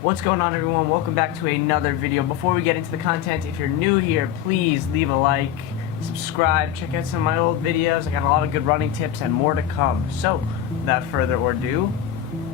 What's going on, everyone? Welcome back to another video. Before we get into the content, if you're new here, please leave a like, subscribe, check out some of my old videos. I got a lot of good running tips and more to come. So, without further ado,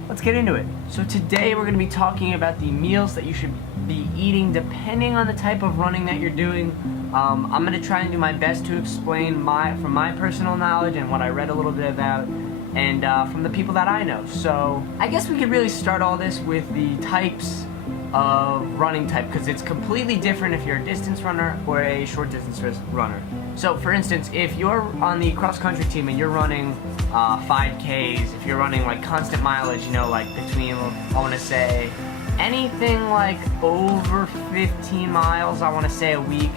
let's get into it. So today we're going to be talking about the meals that you should be eating depending on the type of running that you're doing. I'm going to try and do my best to explain from my personal knowledge and what I read a little bit about, and from the people that I know. So I guess we could really start all this with the types of running type, because it's completely different if you're a distance runner or a short distance runner. So for instance, if you're on the cross country team and you're running 5Ks, if you're running like constant mileage, you know, like between, I want to say, anything like over 15 miles, I want to say, a week,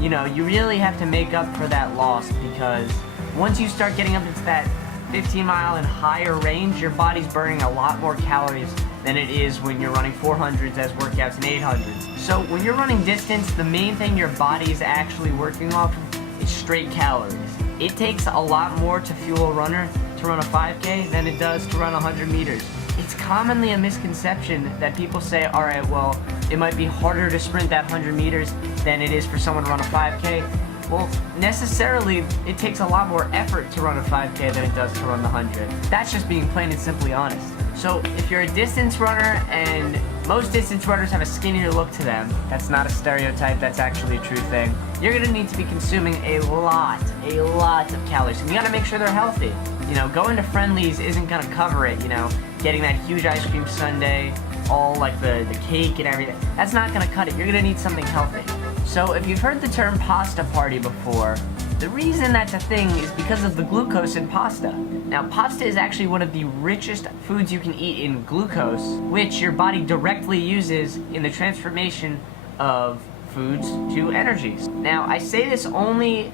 you know, you really have to make up for that loss, because once you start getting up into that 15-mile and higher range, your body's burning a lot more calories than it is when you're running 400s as workouts and 800s. So when you're running distance, the main thing your body is actually working off of is straight calories. It takes a lot more to fuel a runner to run a 5K than it does to run 100 meters. It's commonly a misconception that people say, alright, well, it might be harder to sprint that 100 meters than it is for someone to run a 5K. Well, necessarily, it takes a lot more effort to run a 5K than it does to run the 100. That's just being plain and simply honest. So if you're a distance runner, and most distance runners have a skinnier look to them, that's not a stereotype, that's actually a true thing, you're going to need to be consuming a lot of calories. And you got to make sure they're healthy. You know, going to Friendly's isn't going to cover it, you know, getting that huge ice cream sundae, all like the cake and everything. That's not going to cut it. You're going to need something healthy. So if you've heard the term pasta party before, the reason that's a thing is because of the glucose in pasta. Now, pasta is actually one of the richest foods you can eat in glucose, which your body directly uses in the transformation of foods to energies. Now, I say this only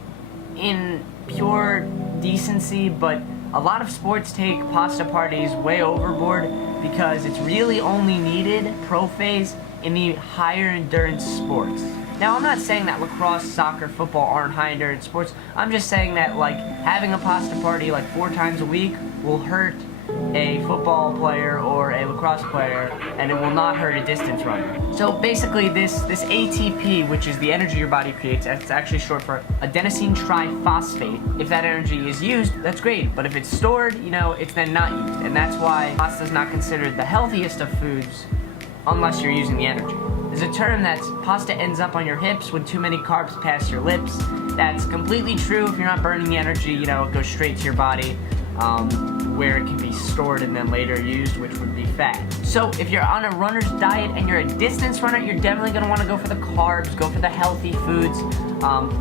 in pure decency, but a lot of sports take pasta parties way overboard, because it's really only needed pro-phase in the higher endurance sports. Now, I'm not saying that lacrosse, soccer, football aren't high endurance sports. I'm just saying that, like, having a pasta party like 4 times a week will hurt a football player or a lacrosse player, and it will not hurt a distance runner. So basically, this ATP, which is the energy your body creates, it's actually short for adenosine triphosphate. If that energy is used, that's great, but if it's stored, you know, it's then not used. And that's why pasta is not considered the healthiest of foods unless you're using the energy. There's a term that pasta ends up on your hips when too many carbs pass your lips. That's completely true if you're not burning the energy, you know, it goes straight to your body, where it can be stored and then later used, which would be fat. So if you're on a runner's diet and you're a distance runner, you're definitely going to want to go for the carbs, go for the healthy foods.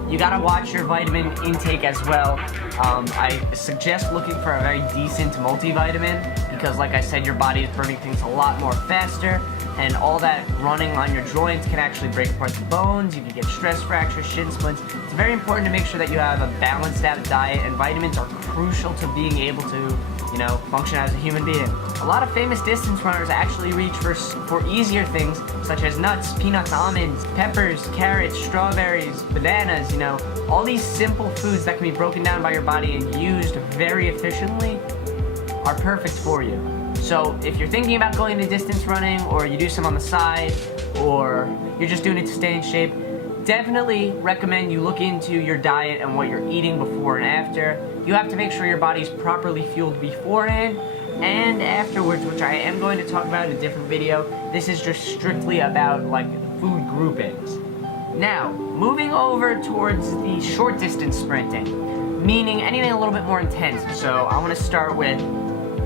You got to watch your vitamin intake as well. I suggest looking for a very decent multivitamin, because like I said, your body is burning things a lot more faster, and all that running on your joints can actually break apart the bones. You can get stress fractures, shin splints. It's very important to make sure that you have a balanced out diet, and vitamins are crucial to being able to, you know, function as a human being. A lot of famous distance runners actually reach for easier things, such as nuts, peanuts, almonds, peppers, carrots, strawberries, bananas, you know, all these simple foods that can be broken down by your body and used very efficiently are perfect for you. So if you're thinking about going into distance running, or you do some on the side, or you're just doing it to stay in shape, definitely recommend you look into your diet and what you're eating before and after. You have to make sure your body's properly fueled beforehand and afterwards, which I am going to talk about in a different video. This is just strictly about like food groupings. Now, moving over towards the short distance sprinting, meaning anything a little bit more intense. So I want to start with,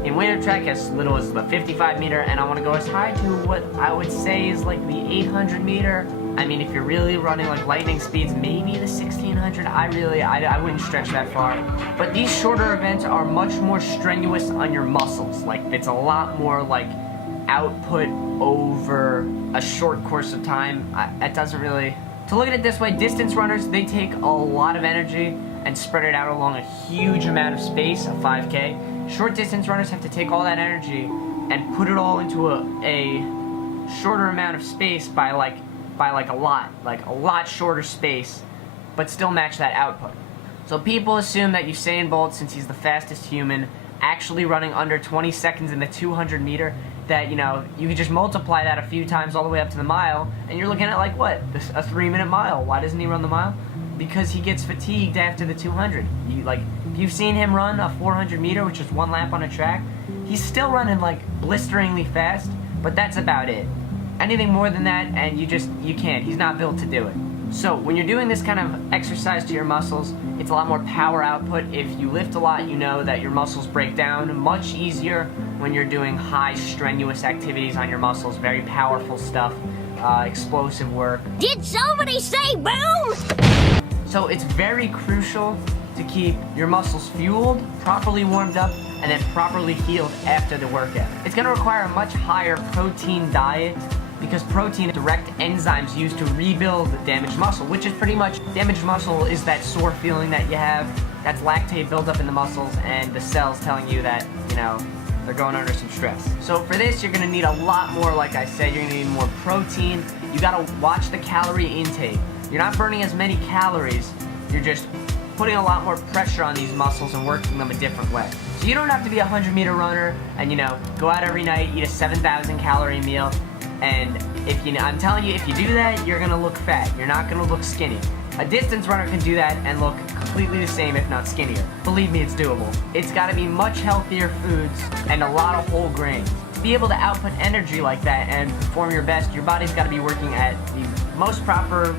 in winter track, as little as the 55 meter, and I want to go as high to what I would say is like the 800 meter. I mean, if you're really running like lightning speeds, maybe the 1600. I wouldn't stretch that far. But these shorter events are much more strenuous on your muscles. Like, it's a lot more like output over a short course of time. That doesn't really... To look at it this way, distance runners, they take a lot of energy and spread it out along a huge amount of space, a 5K. Short distance runners have to take all that energy and put it all into a shorter amount of space by a lot shorter space, but still match that output. So people assume that Usain Bolt, since he's the fastest human, actually running under 20 seconds in the 200 meter, that, you know, you could just multiply that a few times all the way up to the mile, and you're looking at like what? A 3-minute mile. Why doesn't he run the mile? Because he gets fatigued after the 200. If you've seen him run a 400 meter, which is 1 lap on a track, he's still running like blisteringly fast, but that's about it. Anything more than that, and you can't. He's not built to do it. So when you're doing this kind of exercise to your muscles, it's a lot more power output. If you lift a lot, you know that your muscles break down much easier when you're doing high strenuous activities on your muscles, very powerful stuff, explosive work. Did somebody say boom? So it's very crucial to keep your muscles fueled, properly warmed up, and then properly healed after the workout. It's going to require a much higher protein diet, because protein direct enzymes used to rebuild damaged muscle, which is pretty much, damaged muscle is that sore feeling that you have. That's lactate buildup in the muscles and the cells telling you that, you know, they're going under some stress. So for this, you're gonna need a lot more, like I said, you're gonna need more protein. You gotta watch the calorie intake. You're not burning as many calories, you're just putting a lot more pressure on these muscles and working them a different way. So you don't have to be a 100-meter runner and, you know, go out every night, eat a 7,000 calorie meal. And I'm telling you, if you do that, you're gonna look fat. You're not gonna look skinny. A distance runner can do that and look completely the same, if not skinnier. Believe me, it's doable. It's gotta be much healthier foods and a lot of whole grains. To be able to output energy like that and perform your best, your body's gotta be working at the most proper,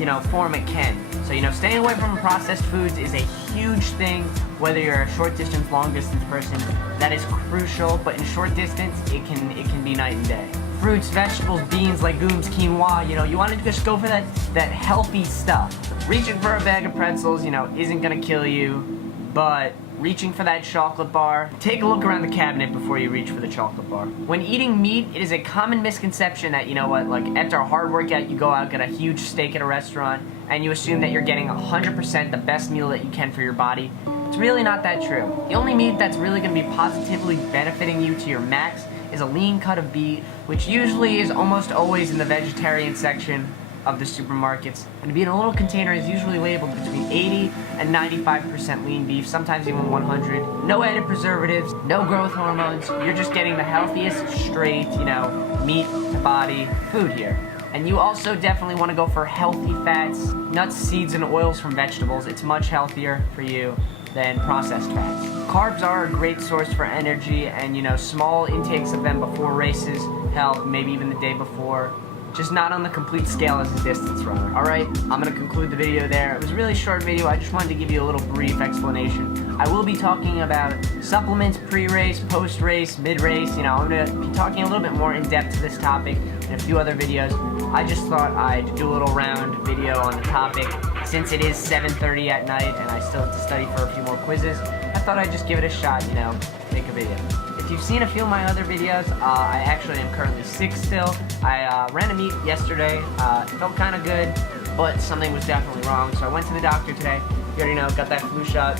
you know, form it can. So, you know, staying away from processed foods is a huge thing, whether you're a short distance, long distance person. That is crucial, but in short distance, it can be night and day. Fruits, vegetables, beans, legumes, quinoa, you know, you want to just go for that healthy stuff. Reaching for a bag of pretzels, you know, isn't gonna kill you, but reaching for that chocolate bar, take a look around the cabinet before you reach for the chocolate bar. When eating meat, it is a common misconception that, you know what, like after a hard workout, you go out, get a huge steak at a restaurant, and you assume that you're getting 100% the best meal that you can for your body. It's really not that true. The only meat that's really gonna be positively benefiting you to your max is a lean cut of beef, which usually is almost always in the vegetarian section of the supermarkets. And to be in a little container is usually labeled between 80 and 95% lean beef, sometimes even 100. No added preservatives, no growth hormones. You're just getting the healthiest, straight, you know, meat to body food here. And you also definitely want to go for healthy fats, nuts, seeds, and oils from vegetables. It's much healthier for you than processed fats. Carbs are a great source for energy, and, you know, small intakes of them before races help, maybe even the day before. Just not on the complete scale as a distance runner. Alright, I'm gonna conclude the video there. It was a really short video, I just wanted to give you a little brief explanation. I will be talking about supplements pre-race, post-race, mid-race, you know, I'm gonna be talking a little bit more in depth to this topic in a few other videos. I just thought I'd do a little round video on the topic. Since it is 7:30 at night and I still have to study for a few more quizzes, I thought I'd just give it a shot, you know, make a video. If you've seen a few of my other videos, I actually am currently sick still. I ran a meet yesterday, it felt kind of good, but something was definitely wrong, so I went to the doctor today. You already know, got that flu shot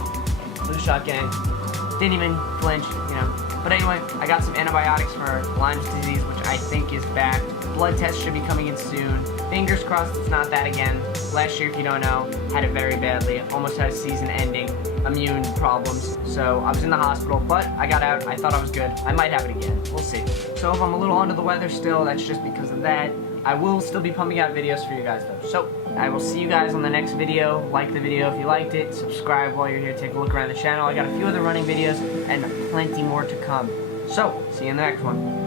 gang. Didn't even flinch, you know. But anyway, I got some antibiotics for Lyme's disease, which I think is back. Blood test should be coming in soon. Fingers crossed it's not that again. Last year, if you don't know, had it very badly. Almost had a season-ending immune problems. So I was in the hospital, but I got out. I thought I was good. I might have it again. We'll see. So if I'm a little under the weather still, that's just because of that. I will still be pumping out videos for you guys though. So I will see you guys on the next video. Like the video if you liked it. Subscribe while you're here. Take a look around the channel. I got a few other running videos and plenty more to come. So see you in the next one.